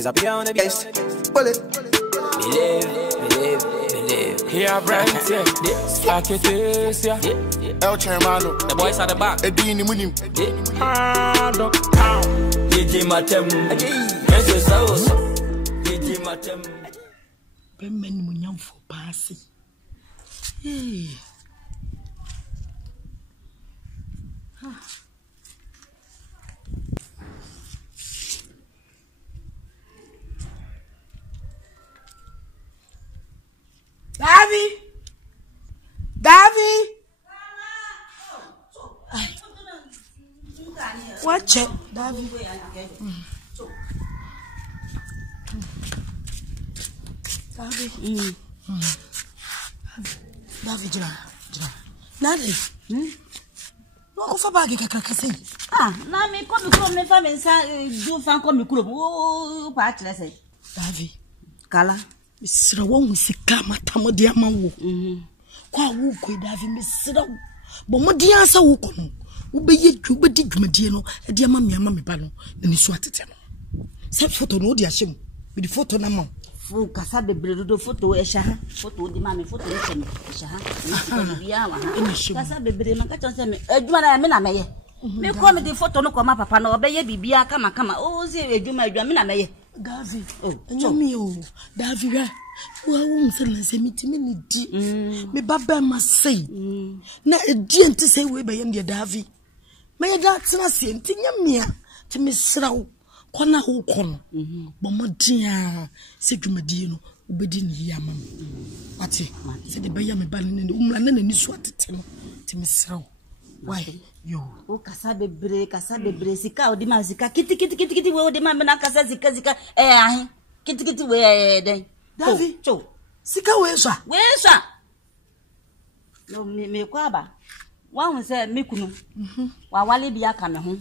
cause I be on the base. Bullet. Believe. Yeah, Brent, like it is, yeah. El Chairmano, The boys at the back. Edini Munim. Hit Matem. Yes, yes, I was. Hit Matem. Men Munyam for passing. Davy! Watch it, Davy. Davy, Jira. Nadi. No, offer bag, Kakasi. Now me come me family do fan come me oh, patch let's say. Davy. Kala. Mr. Wong Sikama Tamodia Mawu. Kwa wu kwe Davy, Mr. But Modia sa wukono. Ube ye juba di jumadieno, a dear mammy and mammy bano, then you swat it. Set photo no dear shim, with the photo number. Fu kasabe bredo photo eshaha, photo di mami photo eshaha. Kasabe bredo makacha se me, eduma me na meye. Me come the photo no koma papa no obeye bibia kama o ze eduma me na meye. Davy, nyami o, Davy wa won se na se mitimi ni di. Me baba ma sei. Na edi enti sei we be yem de Davy. Me da tena se enti nyamia, ti me srawo. Kona ho kono. Bo modia se dwumadi no obedi ni yama. Ati, se de be yam ba ne umla na ni so atete no. Ti me srawo. Why? Yo. O kasabe bre sika o di ma sika kiti we o di ma na kasa sika ahin kiti we den. Davy, cho. Sika we so. No me kwaba. Wa hu se me kunu. Wa wale bia ka me ho.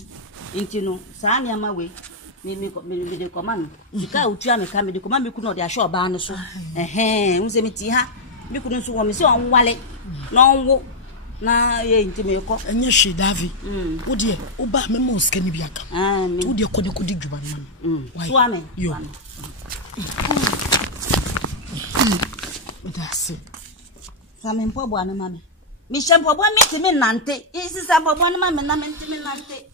Nti no saa ne ama we. Me de command. Sika utua me ka me de command me kunu o de ahwe oba no so. Hu se me ti ha. Me kunu so wo me se on wale. No wo. Na ye nti me ko. Enye hwe Davy. Wo de wo ba me mo ska ni bia ka. Wo de ko de ko di dwuma no. So amen. Yo. That's it. Some poor boy, mammy. Miss Shampo, one meeting in Nante. Is this about one mamma, and I'm in Nante?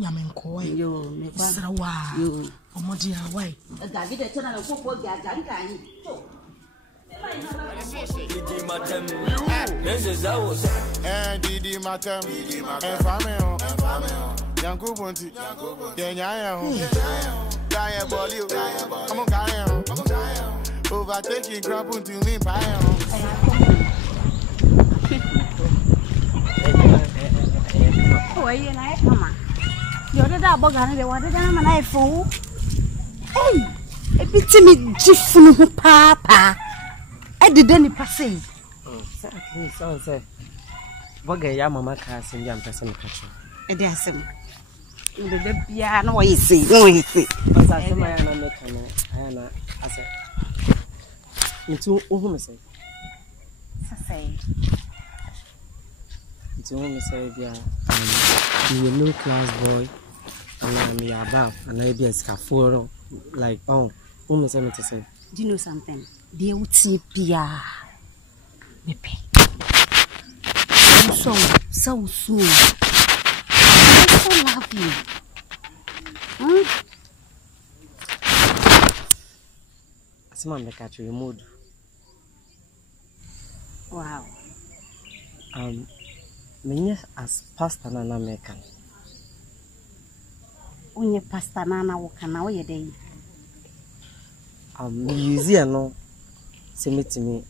Yaman coy, you, Mr. Wa, you, or Modia, why? David, a turn of football, Gangan. Hit Matem. Yes, yes, I was. And Didi Matem. And Family. Yanko Bunty. Yanya. Diabolic. Come on, Gaia. Overtaking crap to me. Oh, you like, Mama. You're the dog, and they wanted them, and I fool. Hey, a bit timid, Jiffin, Papa. I didn't pass in. So say, what gay Yamma cast and young person catch you? A dancing. The piano, you see, no, you see. But I am a mechanic, and I said, into whom say, it's only say, yeah, you're a middle class boy, and I'm your above, and I be a scaffold, like, oh, whom is to say? Do you know something? They would see Pia. Pepe. So soon. I so love you. As my make at your mood. Wow. Me as pastor na American. Unye pastor na wakana wo yede. Museum no semeti me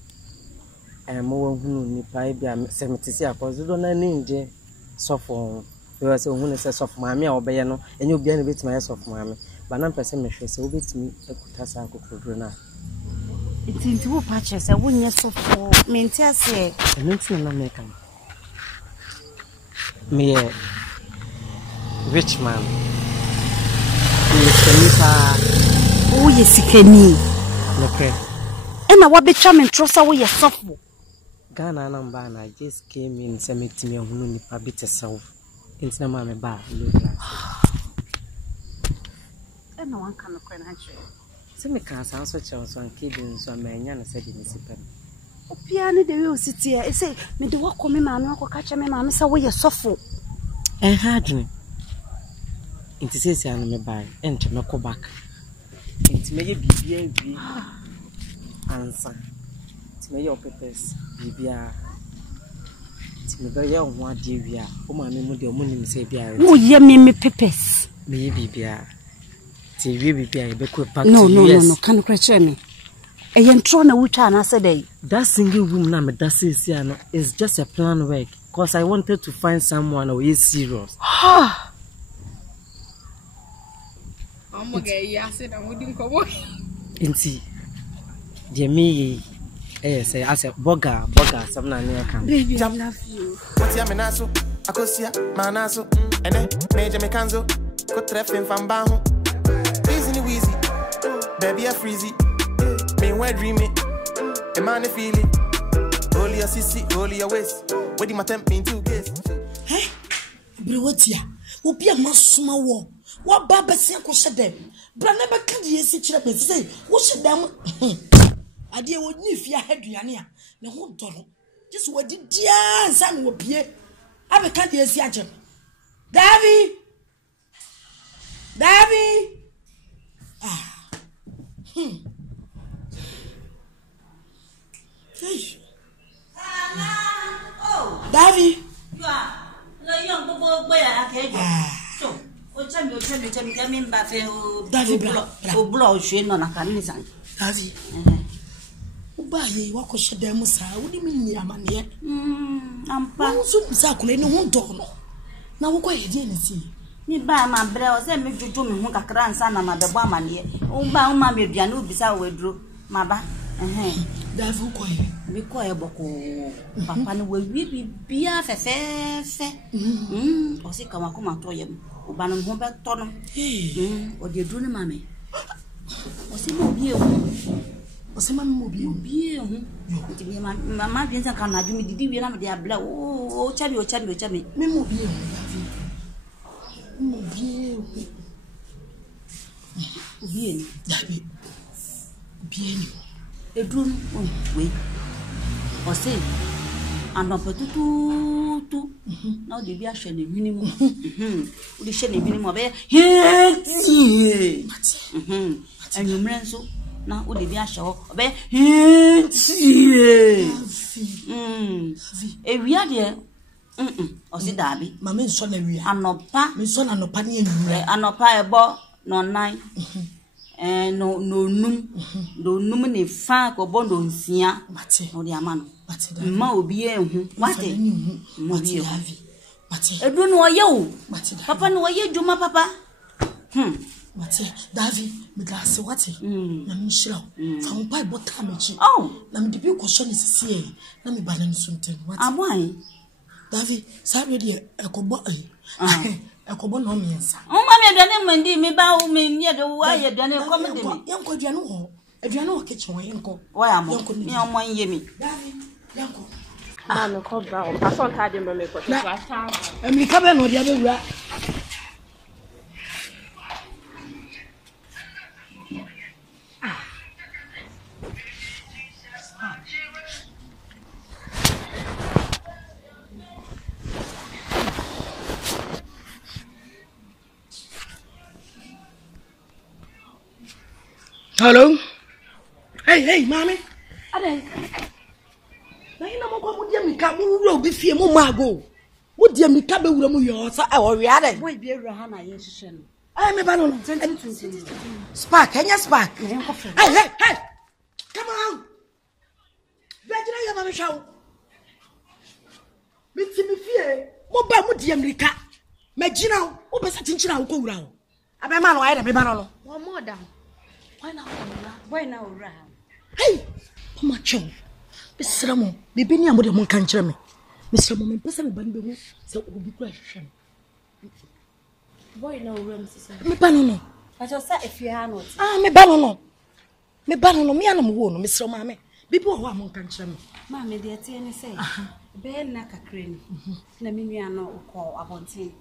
mo hunu ni pa bia semeti si akozo do na ninje sofo we say hunu se sofo maame a obeye no enye obia na betima ye sofo maame ba na mpese mehwe se obetimi akuta sa akokrodro na itinti wo pa che se wonye sofo menti ase enenti na America me rich man oh yesikani okay and I betcha me trosa wo yesofo Ghana number na just came in cemetery hunu ni pa bit self intina ma me ba look no one can cry naturally. Se me ka sa so che so anke bi nso ma nya na se de ni sipa no. Opia ne de we ositi e say me de wako me ma no akoka che me ma me say wo ye sofo. Ha dwene. Inti se se anu me bai ente me ko back. Inti me ye bibia bi. Ansa. Inti me ye opepes bibia. Inti me be ye ho ade wi a o ma me mu de o mu nim se bia. Wo ye me pepes. Me ye bibia. Ti wi bibia e be ko back no, to no, US. No, can cry me. E yen tro na wucha na say dey. That single room na me that says no is just a plan work because I wanted to find someone who is serious. Ha. I'm gay, I said I wouldn't go away. Inti dear me say as a boga some na near come. Baby, I love you. What's your menaso? Akosia, manaso, and then major mekanzo, go treffing from Bahu. Easy, wheezy, baby, a freezy. Me where dreaming, a man feel it. Holy a sissy, holy a waist. What do my temp mean to guess? Hey, Brewotia, will be a masuma war. What Baba Sanko said them? Branaba candy is it up say, what's it down? I dear would if you had Diania, no one dollar. Just what did dear son will be? I have a candy as Yajam. Davy! Hey. Oh, Davy! you are the young boy where I came. So, tell me, get me back. Blow, she no, I can't listen. Davy. Ubaye, what was she them? What do you mean, Yamania? I'm so exactly no one dollar. Now, what are you doing? Me buy my bread, send me to me who can grandson and my woman here. Oh, my mammy, you know, beside we drew my back. Davy, be quiet, Boko. Papa, will we be a fair? Or see, come and toy him. Obanon home back tonum. Or you do, mammy. Or see, mobile. Or some mobile. Mamma didn't come. I do me the divine of their blood. Oh, chabby. Mobile. Bien. A drum wait. Or say, and not to now the reaction minimum. The shady minimum of and you ran so now would be a show of a we are there. Or see Darby, Mamma son, and no pa, my son, and no penny, and no pie bo, no nine. And no numini fa ko bondo nsia no dia ma no ma obi ehun wate mo bi ehun edu no ye o papa no ye djuma papa Mate Davi me gase wate na me shira fa mo pai bota mechi na me dibi ko so ne sisi e na me bana nsumten wate aboan Davi sa ready ekobo ekobo no miensa o ma me aduane mandi me ba o me nie de wa ye aduane ko me de me yanko aduane ho kitchen wo yanko wa mo me o mo nye me Davi yanko No, call brown. I saw her in my pocket. Me ka be no dia be wura Hello? Hey, mommy. Ade. Na ina mo kwa mudia mika mu wura obi fie mu mago. Mudia mika be wura mu yo so e wo wi ade. Boy be wura ha na ye hihye no. Ai me ba no. 2020. Spark, enya spark. Hey. Come on. Bejira ya mama shawo. Mitimi fie. Mo ba mudia mika. Magina wo be sa tinchina wo ko wura wo. Abe ma no ai da be ba no. One more down. Why now, Ram? Hey, Mama Chow. Miss Ramon, the Benny and Modern Country. Miss Ramon, person ban be so will be question. Boy, no room, sister. Me banono. I just said if you are not. Me banono. Me and I'm one, Miss Romame. People who are mon country. Mammy, dear, say. na kakreni na menua no ko abonten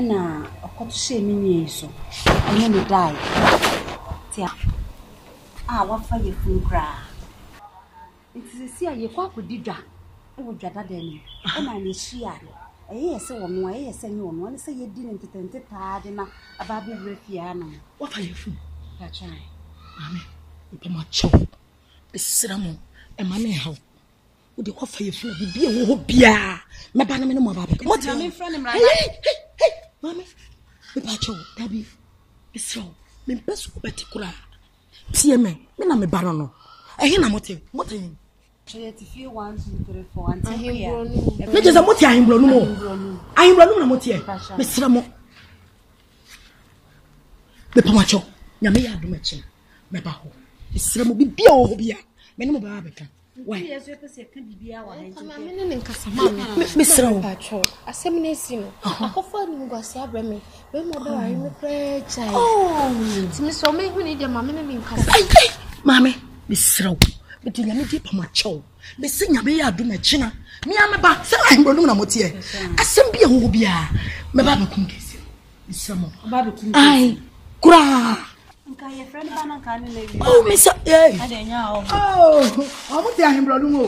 na okoto she menua so anya me dai tia wafa ye funkra ntisi aye kwa kodidwa e wo dwada da ni na ne hia se wono se nye wono se ye di ne tetente taade na aba be brefia no wafa ye fun ka chan amen ipama cho esramo e ma ne hawo de ko fa ye fun bibia wo ho bia me ba na me no mo ba be mo ti me friend mra mama me ba cho dabi esro me pesu ko betikura pie me na me ba no e na mo ti Cheye ti fi 1 2 3 4 anti here me je za mo ti ahimbro no mo na mo ti me sramo me pa ma cho nya me ya do ma chi me ba ho esramo bibia wo ho bia me no mo ba be ka why yeso pese kan bibia wa hen mama me ne nkasa mama me sramo pacho asem na si no akofo ni ngwase abra me mo do ari me pre chai ti me so me hu ni de mama me nkasa mama me sramo me ti nya me di pa ma cho me se nya me ya do ma chi na me ya me ba se ahimbro no na mo ti asem bia wo bia me ba be kum kesi me sramo ba be kum ai kura nka ye friend ba na kan na wi oh me say adenya mo ti ahimbro no mo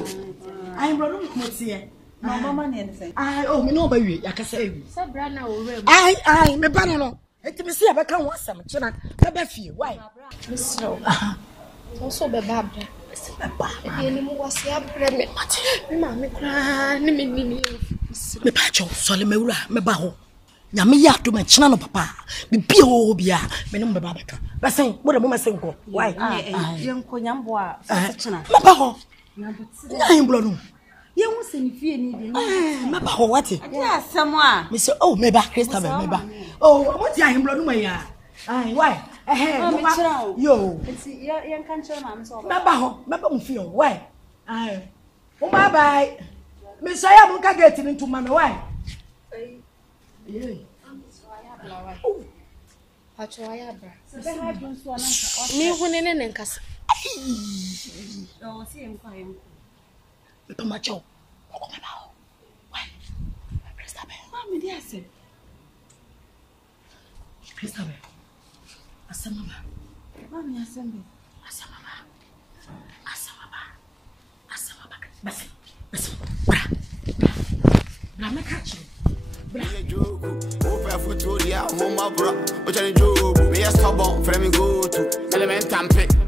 ahimbro no mo ti mama ne ne say me no ba wi yakasa ewi se bra na wo re ai me ba no enti me se ya be kan wo asam chi na me ba fie why misro so be babra ni mu wase abra me mama kra ni me ni me pa cho so le me wura me ba ho nya me ya do ma china no papa me bia ho bia me no me ba beka ba sen mo de mo ma sen ko why yen ko nyambo a fa china me ba ho nya hin blo no yen wo se ni fie ni de me ba ho what ya asem a me say oh me ba Christabel me ba oh mo ti hin blo no ma ya ai why mo ba yo enti yen kan chira ma me so me ba ho me ba mo fie why ai o bye bye me say ya mo ka get ni ntuma me why pacho ya bra mi hu ne nkasa o si en kwa yen me pa ma cho ko me ba ho why Christabel mama di ase Christabel asamama mama ya sembe asamama basi bra me catch Bra jogo, opa futuria, homa bra. O chani jogo, me stubborn, frame go to element tampe.